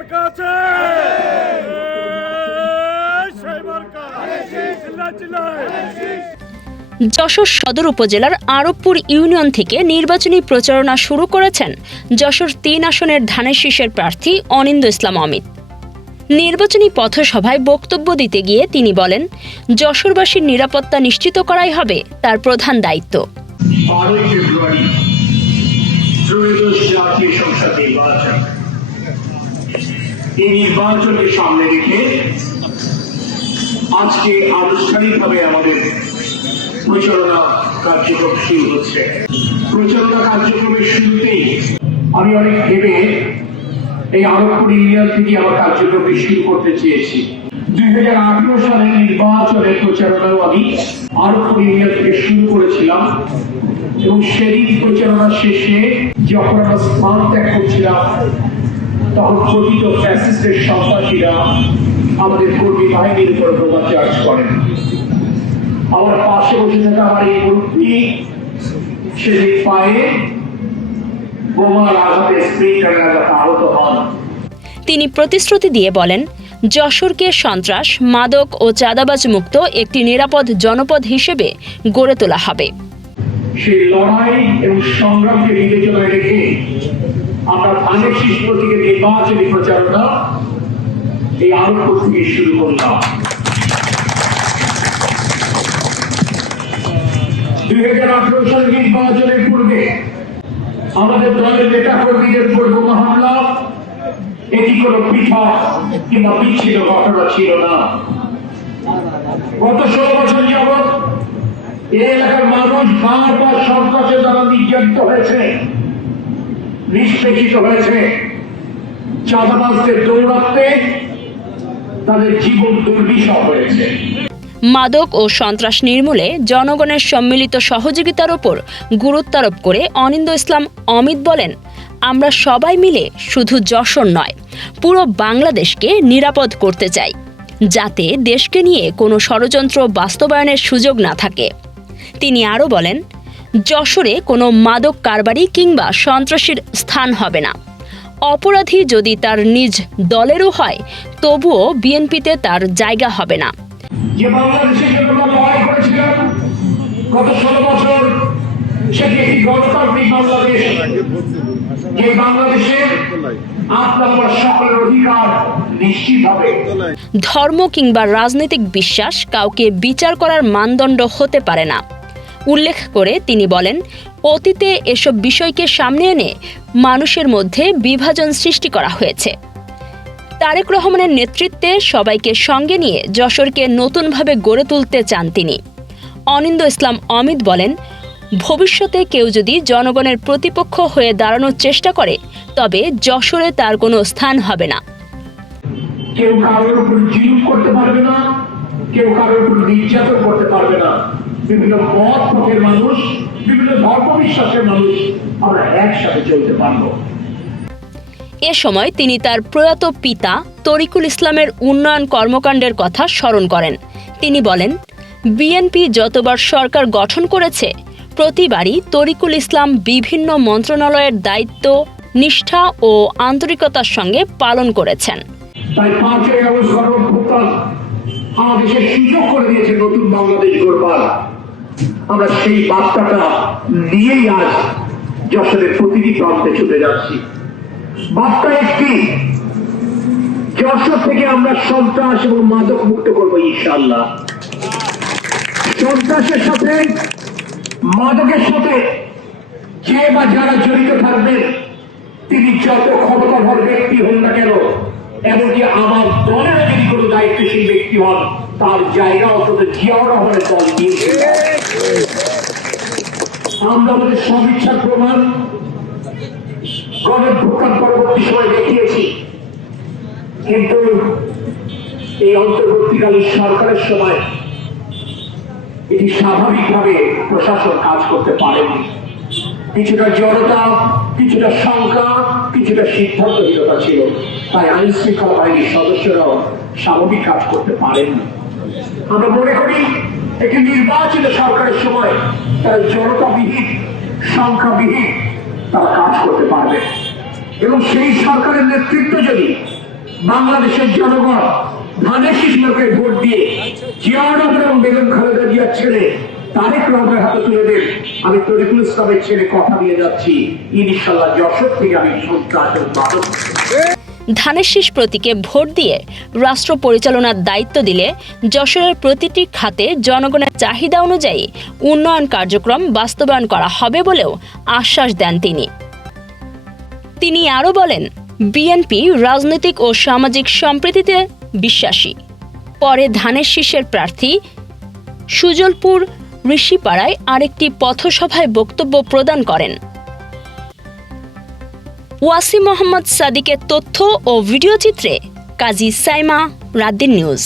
মার্কা আছে সেই মার্কা চিল্লা চিল্লায় যশোর সদর উপজেলার আরবপুর ইউনিয়ন থেকে নির্বাচনী প্রচারণা শুরু করেছেন যশোর তিন আসনের ধানের শীষের প্রার্থী অনিন্দ ইসলাম অমিত নির্বাচনী পথসভায় বক্তব্য দিতে গিয়ে তিনি বলেন যশোরবাসীর নিরাপত্তা নিশ্চিত করাই হবে তার প্রধান দায়িত্ব। বারোই ফেব্রুয়ারি নির্বাচনকে সামনে রেখে আজকে আনুষ্ঠানিকভাবে আমাদের প্রচারণা কার্যক্রম শুরু হচ্ছে। প্রচারণা কার্যক্রমের শুরুতেই আমি অনেক ভেবে এই আরবপুর ইউনিয়ন থেকে আমার কার্যক্রমে শুরু করতে চেয়েছি। দুই হাজার আঠারো সালে নির্বাচনের প্রচারণাও আমি আরবপুর ইউনিয়ন থেকে শুরু করেছিলাম এবং সেদিন প্রচারণা শেষে যখন আমরা স্থান ত্যাগ করছিলাম তখন কথিত ফ্যাসিস্টের সন্ত্রাসীরা আমাদের কর্মী বাহিনীর উপর বোমা চার্জ করেন। আমার পাশে বসে থাকা আমার এই মুরব্বী সেদিন পায়ে বোমার আঘাতে স্প্রিংটারের আহত হন। তিনি প্রতিশ্রুতি দিয়ে বলেন যশোরকে সন্ত্রাস মাদক ও চাঁদাবাজ মুক্ত একটি নিরাপদ জনপদ হিসেবে গড়ে তোলা হবে। সেই লড়াই এবং সংগ্রামকে বিবেচনায় রেখে আমরা ধানের শীষ প্রতীকে নির্বাচনী প্রচারণা এই আরোগ্য থেকে শুরু করলাম। দুই হাজার আঠারো সালের নির্বাচনের পূর্বে আমাদের দলের নেতা কর্মীদের উপর বোমা হামলা, এটি কোনো পৃথক কিংবা বিচ্ছিন্ন ঘটনা ছিল না। গত ষোলো বছর যাবৎ এলাকার মানুষ বারবার সন্ত্রাসের দ্বারা নির্যাতিত হয়েছে। নিষ্পেষিত হয়েছে চাঁদাবাজদের দৌরাত্মে তাদের জীবন দুর্বিষহ হয়েছে। মাদক ও সন্ত্রাস নির্মূলে জনগণের সম্মিলিত সহযোগিতার ওপর গুরুত্বারোপ করে অনিন্দ ইসলাম অমিত বলেন, আমরা সবাই মিলে শুধু যশোর নয়, পুরো বাংলাদেশকে নিরাপদ করতে চাই, যাতে দেশকে নিয়ে কোনো ষড়যন্ত্র বাস্তবায়নের সুযোগ না থাকে। তিনি আরও বলেন যশোরে কোনো মাদক কারবারি কিংবা সন্ত্রাসীর স্থান হবে না। অপরাধী যদি তার নিজ দলেরও হয় তবুও বিএনপিতে তার জায়গা হবে না। যে বাংলাদেশের জন্য লড়াই করেছিলাম গত ষোলো বছর সেটি একটি গণতান্ত্রিক বাংলাদেশ। যে বাংলাদেশে আপনার সকলের অধিকার নিশ্চিত হবে। ধর্ম কিংবা রাজনৈতিক বিশ্বাস কাউকে বিচার করার মানদণ্ড হতে পারে না। উল্লেখ করে তিনি বলেন, অতীতে এসব বিষয়কে সামনে এনে মানুষের মধ্যে বিভাজন সৃষ্টি করা হয়েছে। তারেক রহমানের নেতৃত্বে সবাইকে সঙ্গে নিয়ে যশোরকে নতুনভাবে গড়ে তুলতে চান তিনি। অনিন্দ ইসলাম অমিত বলেন, ভবিষ্যতে কেউ যদি জনগণের প্রতিপক্ষ হয়ে দাঁড়ানোর চেষ্টা করে, তবে যশোরে তার কোনো স্থান হবে না। কেউ কারোর উপর করতে পারবে না, কেউ কারোর উপর নির্যাতন করতে পারবে না। বিভিন্ন মত পথের মানুষ বিভিন্ন ধর্ম বিশ্বাসের মানুষ আমরা একসাথে চলতে পারব। এ সময় তিনি তার প্রয়াত পিতা তরিকুল ইসলামের উন্নয়ন কর্মকাণ্ডের কথা স্মরণ করেন। তিনি বলেন বিএনপি যতবার সরকার গঠন করেছে প্রতিবারই তরিকুল ইসলাম বিভিন্ন মন্ত্রণালয়ের দায়িত্ব নিষ্ঠা ও আন্তরিকতার সঙ্গে পালন করেছেন। তাই পাঁচই আগস্ট আমাদের সুযোগ করে দিয়েছে নতুন বাংলাদেশ গড়বার। আমরা সেই বার্তাটা নিয়েই আজ যশোরের প্রতিটি প্রান্তে ছুটে যাচ্ছি। বার্তা একটি। যশোর থেকে আমরা সন্ত্রাস এবং মাদক মুক্ত করব ইনশাল্লাহ সন্ত্রাসের সাথে, মাদকের সাথে যে বা যারা জড়িত থাকবেন, তিনি যত ক্ষমতাধর ব্যক্তি হন না কেন, এমনকি আমার দলের যদি কোনো দায়িত্বশীল ব্যক্তি হন তার জায়গা অন্তত জিয়াউর রহমানের দল দিয়েছে আমরা আমাদের সদিচ্ছার প্রমাণ গণের গণভুত্থান পরবর্তী সময় দেখিয়েছি। কিন্তু এই অন্তর্বর্তীকালীন সরকারের সময় এটি স্বাভাবিকভাবে প্রশাসন কাজ করতে পারেনি। কিছুটা জড়তা কিছুটা শঙ্কা কিছুটা সিদ্ধান্তহীনতা ছিল। তাই আইন শৃঙ্খলা বাহিনীর সদস্যরাও স্বাভাবিক কাজ করতে পারেননি। আমরা মনে করি একটি নির্বাচিত সরকারের সময় তারা জড়তাবিহীন সংখ্যাবিহীন তারা কাজ করতে পারবে। এবং সেই সরকারের নেতৃত্ব যদি বাংলাদেশের জনগণ ধানের শিশুকে ভোট দিয়ে জিয়াউর এবং বেগম খালেদা জিয়ার ছেলে তারেক রহমানের হাতে তুলে দেন, আমি তরিকুল ইসলামের ছেলে কথা দিয়ে যাচ্ছি। ইনশাল্লাহ যশোর থেকে আমি সন্ত্রাস মাদক ধানের শীষ প্রতীকে ভোট দিয়ে রাষ্ট্র পরিচালনার দায়িত্ব দিলে যশোরের প্রতিটি খাতে জনগণের চাহিদা অনুযায়ী উন্নয়ন কার্যক্রম বাস্তবায়ন করা হবে বলেও আশ্বাস দেন তিনি। তিনি আরও বলেন, বিএনপি রাজনৈতিক ও সামাজিক সম্প্রীতিতে বিশ্বাসী। পরে ধানের শীষের প্রার্থী সুজলপুর ঋষিপাড়ায় আরেকটি পথসভায় বক্তব্য প্রদান করেন। ওয়াসিম মোহাম্মদ সাদিকের তথ্য ও ভিডিও চিত্রে কাজী সাইমা রাদ্দিন নিউজ।